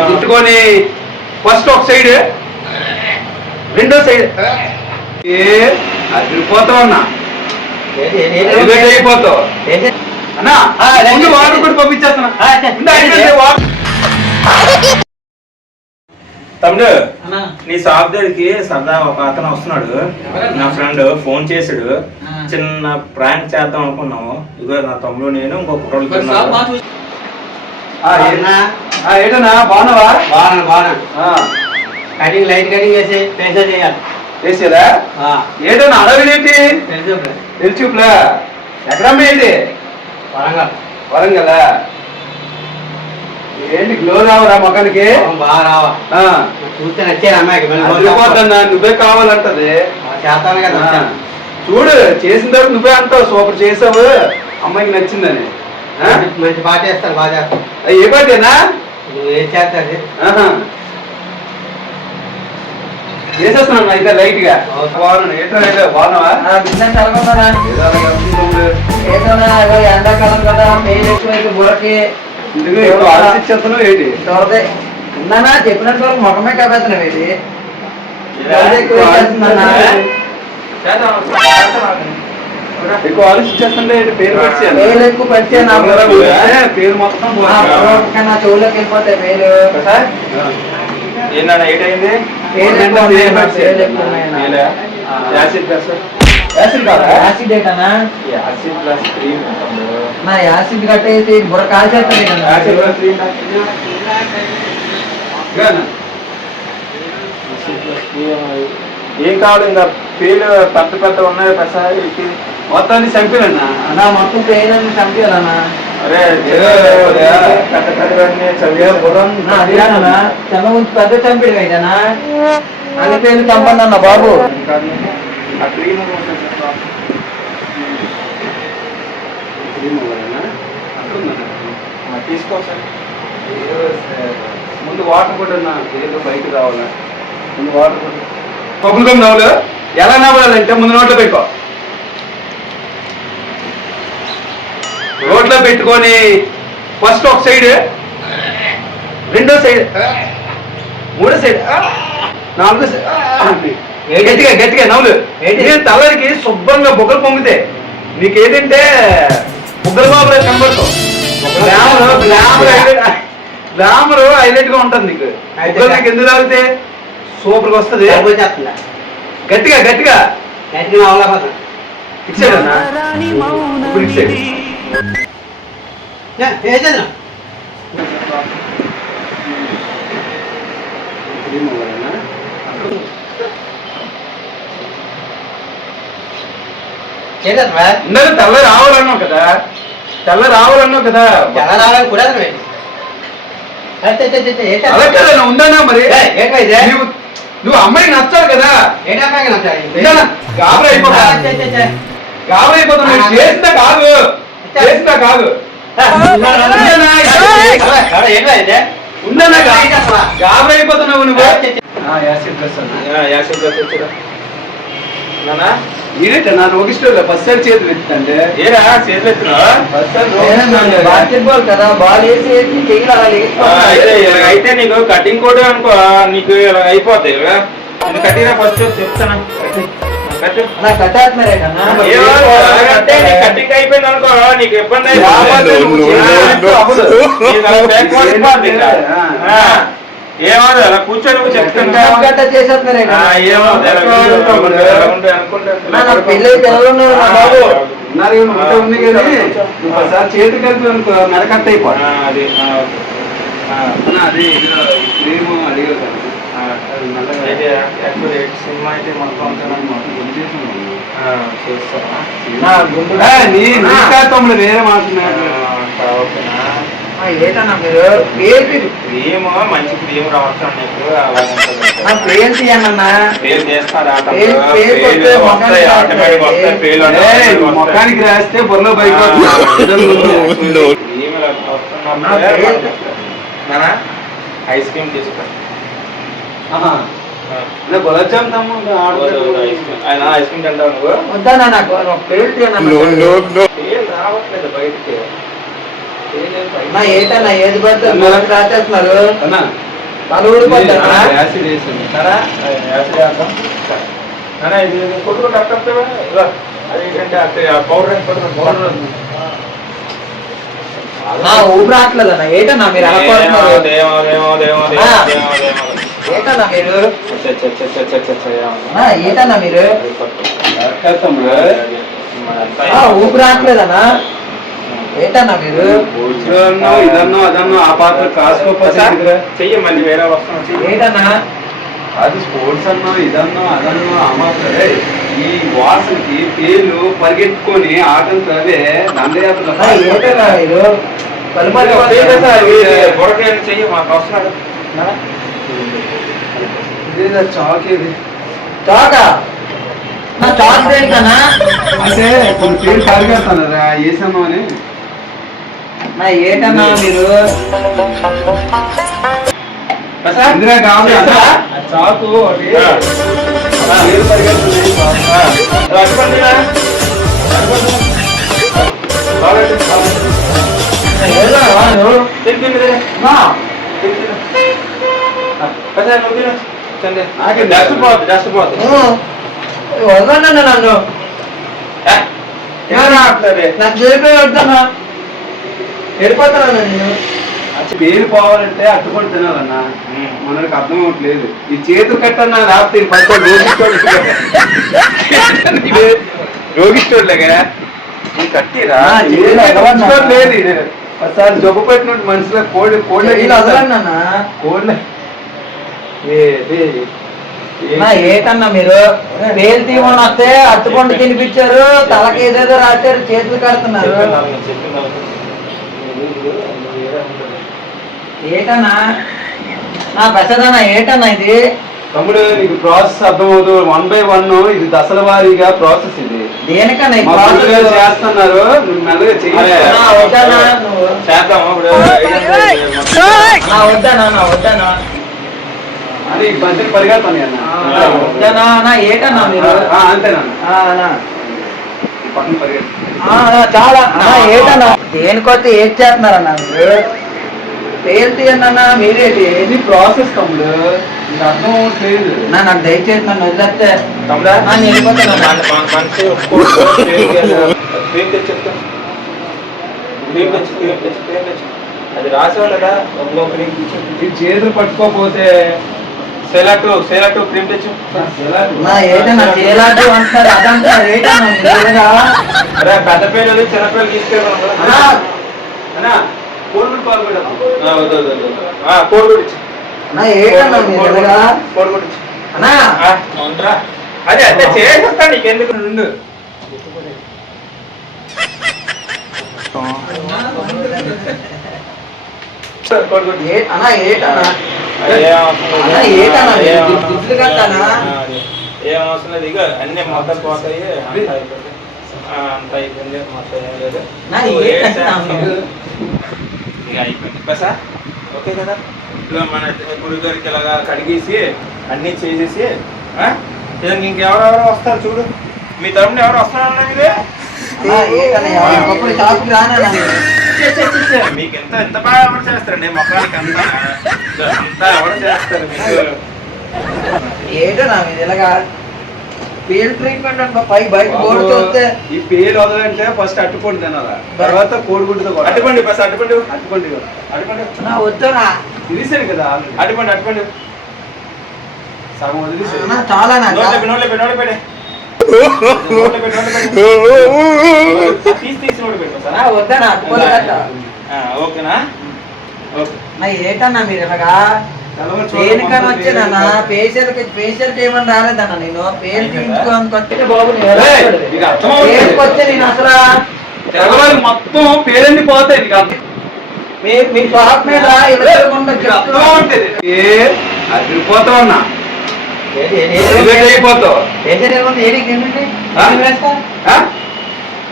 తిట్టుకొని first ఒక side రెండో side అదిరిపోతావు అన్నా అయిపోతావు అన్నా వాటర్ కూడా పంపించేస్తున్నా తమ్ముడు నీ షాప్ దగ్గరికి సరదా ఒక అతను వస్తున్నాడు నా ఫ్రెండ్ ఫోన్ చేసాడు చిన్న ప్రాంక్ చేద్దాం అనుకున్నాము ఇదిగో నా తమ్ముడు నేను ఇంకొక ఏటన్నా బాగున్నావా కటింగ్ లైట్ కటింగ్ వేసి ఫేషియల్ చేయాలి చేసేదా ఏటన్నా అడవినేంటి తెలుసులా ఎక్కడమ్మా ఏంటి వరంగల్ ఏంటి గ్లో రావరా మొక్కలకి బాగా రావా చూస్తే నచ్చారు అమ్మాయికి నువ్వే కావాలంటది చేస్తాను కదా చూడు చేసిన తర్వాత నువ్వే అంటావు సూపర్ చేసావు అమ్మాయికి నచ్చిందని మంచి పాట చేస్తాను బాగా చేస్తాను ఏ పాటేనా నువ్వు ఏం చేస్తాది చేసేస్తున్నాను అయితే లైట్ గా బాగున్నావా ఎండాకాలం కదా మెయిన్ ఎక్కువ బుర్రకి ఆలోచించేస్తున్నావు ఏంటి ఉందన్నా చెప్పినట్టు మొఖమే కాపేస్తున్నావు ఇది ఎక్కువ ఆలోచించేస్తుంటే పేరు ఎక్కువ పరిచయం పేరు మొత్తం నా చెవులోకి వెళ్ళిపోతాయి పేరు ఏంటన్నా ఏటైంది యాసిడ్ ఏటన్నా నా యాసిడ్ కట్టేసి బుర్ర కాల్చేస్తాను ఏం కావాలి ఇంకా పేర్లు పెద్ద పెద్ద ఉన్నాయి మొత్తాన్ని చంపానన్నా అన్నా మొత్తం పేర్లన్నీ చంపాలన్నా అరే పెద్ద పెద్దవన్నీ చదివా చెన్న ముందు పెద్ద చంపిడు అయితేనా అన్ని పేర్లు చంపండి అన్న బాబు తీసుకో సార్ ముందు వాటర్ కూడా ఏదో బయట రావాలా ముందు వాటర్ కూడా బబుల్ గమ్ నవ్వులు ఎలా నవ్వాలంటే ముందు నోట్లో పెట్టుకో రోడ్లో పెట్టుకొని ఫస్ట్ ఒక సైడ్ రెండో సైడ్ మూడో సైడ్ నాలుగో సైడ్ గట్టిగా గట్టిగా నవ్వులు తలకి శుభ్రంగా బొగ్గలు పొంగితే నీకేంటంటే బొగ్గల బాబులో కనబడతావు గ్లామర్ హైలైట్ గా ఉంటుంది నీకు నీకు ఎందుకు తాగితే సూపర్ గా వస్తుంది గట్టిగా గట్టిగా ఇచ్చాడు ఇప్పుడు ఇచ్చాడు తెల్ల రావాలన్నావు కదా తెల్ల రావాలన్నావు కదా కూడా ఉందన్నా మరి నువ్వు అమ్మాయికి నచ్చాలి కదా గాబరా అయిపోతావు చేసినా కాదు చేసినా కాదు ఉందన్నా గాబరా అయిపోతున్నావు నువ్వు నా రోగిస్టోర్ ఫస్ట్ సైడ్ చేతులు ఎత్తుంటే ఏరా చేతులు ఎత్తున్నా బాస్కెట్బాల్ కదా బాల్ వేసి అయితే నీకు కటింగ్ కూడా అనుకో నీకు ఇలా అయిపోతాయి కట్టినా ఫస్ట్ చెప్తాను కటింగ్ అయిపోయింది అనుకో నీకు ఇబ్బంది ఏమో అలా కూర్చొని చెప్తాను ఒకసారి చేతి కలిపి అనుకో మెడకట్ట అయిపోయి అది క్రీము అడిగారు సినిమా అయితే మొత్తం తమ్ముడు వేరే మాట్లాడుతున్నారు ఏటన్నా మీరు క్రీమ్ మంచి క్రీమ్ రావచ్చు పేరు చేస్తారా మొత్తానికి రాస్తే బుర్రలో బయట ఐస్ క్రీమ్ తీసుకో గులాబ్ జామ్ ఆయన ఐస్ క్రీమ్ తింటావు నువ్వు వద్దా నాకు పేరు రావట్లేదు బయటికి నా ఏటన్నా ఏది పడితే రాసేస్తున్నారు వాళ్ళు ఊడిపోతారా యాసిడ్ వేసింది యాసిడ్ వేద్దాం ఇది కొట్టుకుంటే అక్కడ అదేంటంటే పౌడర్ పౌడర్ ఊపిరి రావట్లేదన్నా ఏటన్నా మీరు ఏటన్నా మీరు ఏటన్నా మీరు ఊపిరి రావట్లేదన్నా ఏటన్నా మీరు ఇదన్నో అదన్నో ఆ పాత్ర కాసుకోపోతే చెయ్యి మళ్ళీ వేరే వస్తాం ఏటన్నా అది స్పోర్ట్స్ అన్నో ఇదన్నో అదన్నో ఆ మాత్రం ఈ వాసనకి పేర్లు పరిగెత్తుకొని ఆటలు అవే దండయాత్రలు ఏటన్నా మీరు బుడకాయలు చెయ్యి మాకు వస్తున్నాడు ఇదేదా చాక్ ఇది చాకా చాక్ దేనికన్నా అంటే కొన్ని పేర్లు పరిగెడతానరా వేసాను అని నా ఏటన్నా మీరు ఇందిరా కావాలి చాకు ఒకటి పేరు పరిగెడుతుంది వదలన్నా నన్ను నాకు జరిపోయి వద్దన్నా వెళ్ళిపోతానా నేను పేరు పోవాలంటే అట్టుకొని తినాలన్నా మనకి అర్థం అవ్వట్లేదు ఈ చేతులు కట్టన్నా లేకపోతే రోగిస్తోళ్ళగా కట్టిరా లేదు ఒకసారి జబ్బు పెట్టినట్టు మనుషుల కోడి వదలన్నా కోళ్ళ ఏటన్నా మీరు వేలు తీయమని వస్తే అట్టుకొని తినిపించారు తలకి ఏదేదో రాశారు చేతులు కడుతున్నారు ఏటన్నా నా పెద్దదన్నా ఏటన్నా ఇది తమ్ముడు నీకు ప్రాసెస్ అర్థమవుతూ 1 by 1 ఇది దశల వారీగా ప్రాసెస్ ఇది దేనికన్నా ఈ మా ప్రాసెస్ గురువుగారు చేస్తున్నారు నువ్వు మెల్లగా చెయ్యాలి వద్దానా నువ్వు చేద్దాం వద్దానా వద్దానా అని మంచి పరిగెడతాను అన్న వద్దానా అన్నా ఏటన్నా మీరు అంతేనా ఈ పక్కన పరిగెడతాను చాలా ఏటన్నా దేనికొస్తే ఏం చేస్తున్నారన్నా మీరు పేరు తీయన్నా మీరేటి ఇది ప్రాసెస్ తమ్ముడు నీకు అర్థం అవ్వట్లేదు నాకు దయచేసి నన్ను వదిలేస్తే తమ్ముడా నేను వెళ్ళిపోతాను మనిషి చెప్తాను అది రాసేవాళ్ళదా ఈ చేతులు పట్టుకోపోతే సెలెక్ట్ క్రీమ్ తెచ్చు ఏటన్నా చేలాడు అంటారు అదంటారు ఏటన్నా అరే పెద్ద పేరు చిన్న పేరు తీసుకెళ్ళాను కోడిగుడ్డు పాలు పెడతాం కోడిగుడిచ్చు ఏటన్నా మీరు కోడిగుడిచ్చు అన్నా అవునరా అదే అదే చేసేస్తా నీకెందుకు రెండు అన్నా ఏటన్నా ఏటన్నా దిద్దులు కట్టానా ఏం అవసరం లేదు ఇక అన్ని మొత్తం పోతాయి అంత అయిపోయింది మొత్తం ఏం లేదు ఇక అయిపోయింది బసా ఓకే కదా ఇక మన గురుగారికి ఇలాగా కడిగేసి అన్నీ చేసేసి ఇంకెవరెవరో వస్తారు చూడు మీ తరపున ఎవరు వస్తారన్నా మీకు ఎంత బాగా ఎవరు చేస్తారండి మొక్కలకి అంతా ఎవరు చేస్తారు మీకు ఏటన్నా మీరు ఇలాగా పేరు ట్రీట్మెంట్ అంటే పై బయట బోర్డు చూస్తే ఈ పేరు వదలంటే ఫస్ట్ అట్టుకోండి తినాలా తర్వాత కోడిగుడ్డుతో అట్టుకోండి బస్ అట్టుకోండి వద్దునా తినేసాను కదా అట్టుకోండి సగం వదిలేసాను చాలా నోట్లో పెడే తీసి నోటి పెట్టు వద్దనా అట్టుకోలేదట ఓకేనా ఏటన్నా మీరు ఇలాగా దేనికని వచ్చేదన్నా ఫేషియల్ ఏమని రాలేదన్నా నేను పేరు తీయించుకోని బాబు వచ్చే నేను అసలు మొత్తం పేరెండి పోతాయి మీ షాప్ మీద అదిరిపోతావు అన్నా అయిపోతావు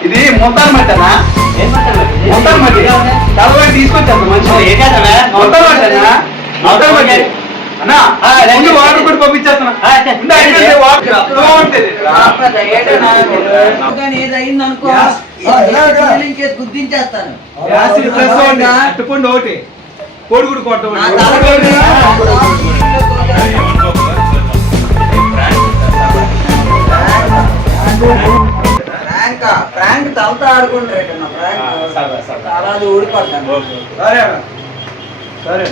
ఇది మొత్తాన్ని మట్టనా మొత్తాన్ని మట్టి తలవాడి తీసుకొచ్చాను మంచిగా మొత్తం మట్టనా మొత్తం మట్టి అన్నా ముందు వాటర్ కూడా పంపించేస్తున్నా ముందు అయిపోయింది, వాటర్ బాగుంటది. ఏటన్నా మీరు? కానీ ఏది అయింది అనుకో ఇంకేది గుర్తించేస్తాను. యాసిడ్ ప్లస్ ఒకటి, అట్టుపండు ఒకటి, కోడిగుడు కొట్ట నా ఒకటి. తలకి ప్రాంక్ తలతో ఆడుకుంటారేటన్నా ప్రాంక్ సరే, సరే. చాలా అది ఊడిపడతాను. సరే అన్న. సరే